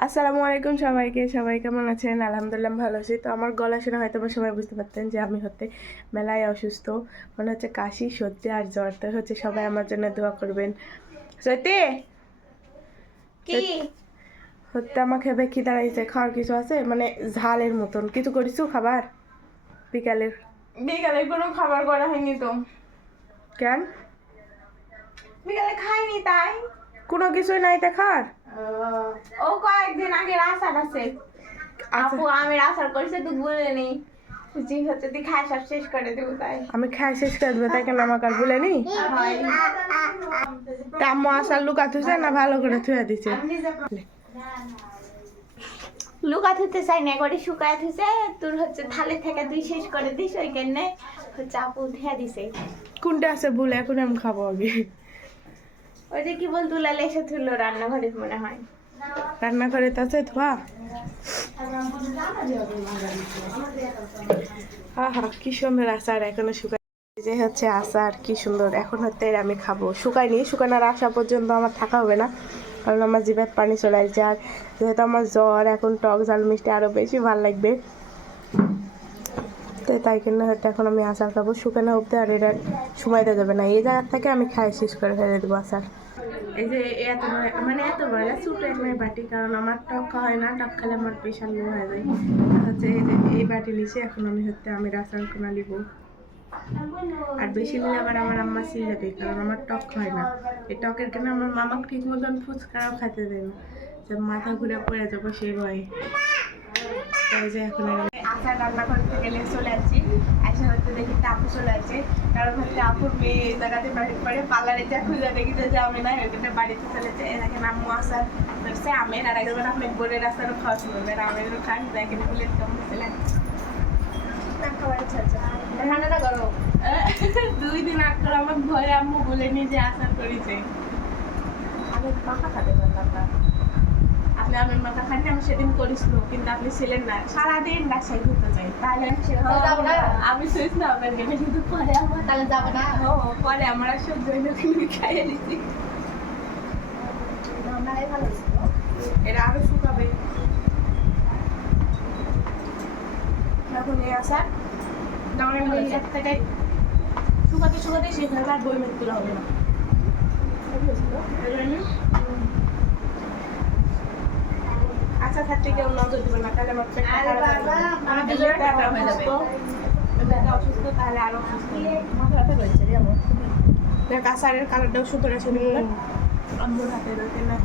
আসসালামু আলাইকুম সবাইকে, সবাই কেমন আছেন? আলহামদুলিল্লাহ ভালো আছি। তো আমার গলা শুনে হয়তো বা সবাই বুঝতে পারতেন যে আমি মেলায় অসুস্থ, মনে হচ্ছে কাশি, সর্দি আর জ্বর। তো সবাই আমার জন্য দোয়া করবেন। সত্যি কি আমাকে বেশি দাঁড়াইছে, খাওয়ার কিছু আছে মানে ঝালের মতন কিছু করিস খাবার বিকালের? বিকালে কোনো খাবার করা হয়নি তো। কেন বিকালে খাইনি তাই। কোনো কিছুই নাই দেখার? ও কয়েকদিন আগে আচার আছে, আপু আমের আচার করেছে তো বলেনি জি হচ্ছে তুই খাই সব শেষ করে দেবো তাই। আমি খাই শেষ করে দেবো তাই কেন আমাকে আর ভুলেনি? তা আম্মু আসার লুকা থুছে না ভালো করে থুয়ে দিছে? লুকা থুতে চাই না, একবারে শুকায় থুছে তোর হচ্ছে থালে থেকে তুই শেষ করে দিস ওই কেনে হচ্ছে আপু ধেয়া দিছে। কোনটা আছে বলে এখন আমি খাবো আগে। ওই যে কি বল তুলা এসে থুলো রান্নাঘরে মনে হয়। রান্নাঘরে তো আছে ধোয়া। আহা কি সুন্দর আচার এখনো শুকায়, যে হচ্ছে আচার কি সুন্দর। এখন আমি খাবো, শুকায়নি, শুকানোর আসা পর্যন্ত আমার থাকা হবে না, কারণ আমার জিভে পানি চলে আসছে। আর যেহেতু আমার জ্বর, এখন টক ঝাল মিষ্টি আরো বেশি ভালো লাগবে, তো তাই জন্য এখন আমি আচার খাবো। শুকানো অব্দি আর এটা সময় দেওয়া যাবে না, এই জায়গার থেকে আমি খাই শেষ করে ফেলে দেবো আচার। এই যে এত মানে এত বড় ছোটো এক বাটি, কারণ আমার টক খাওয়া হয় না, টক খেলে আমার প্রেশার লো হয়ে যায়। এই যে এই বাটি লিছে এখন আমি আচার কোনা নিব। আর বেশি নিলে আবার আমার আম্মা ছিল যাবে, কারণ আমার টক হয় না। এই টকের কেন আমার মামাকে ঠিক মতন ফুচকাও খাইতে দেয় না, যে মাথা ঘুরে পড়ে যাবো সেই ভয়ে। তাই যে এখন আচার রান্নাঘর থেকে চলে আসছি, এসে দেখি আপু চলে আসছে, কারণ আপুর মেয়ে এই জায়গাতে বাড়ি পড়ে পার্লারে যা খুঁজে দেখি যে আমি না ওইখানে বাড়িতে চলেছে। এখানে আম্মু আচার করছে আমের, আর একবার আপনি বোনের আচারও খাওয়া শুরু করবেন, আমেরও খান। দেখেন বলে কেমন ছিলেন খাবার ইচ্ছা আছে। ঠান্ডাটা গরম 2 দিন আগ করে আমার ঘরে আম্মু বলে নি যে আচার করেছে। আমি মাখা খাতে পারলাম না, আপনি আমের মাথা খান, আমি সেদিন করেছিল কিন্তু আপনি ছিলেন না, সারাদিন রাজশাহী ঘুরতে যাই। তাহলে আমি শুয়েছি না আপনার গেলে, কিন্তু পরে আমার তাহলে যাবো না। পরে আমার সহ্য হইল কিন্তু খাইয়ে দিচ্ছি। এরা আরো শুকাবে এখন এই আচার এক থেকে শুকাতে শুকাতে সেখানে আর বই মেট তোলা হবে না। আচ্ছা থাকতে কেউ নজর দিবে না, তাহলে আমার পেটটা খারাপ হয়ে যাবে। অসুস্থ তাহলে আরো অসুস্থ, মাথা ব্যথা করছে রে আমার। আচারের কালারটাও সুন্দর আছে, আম্মুর হাতে না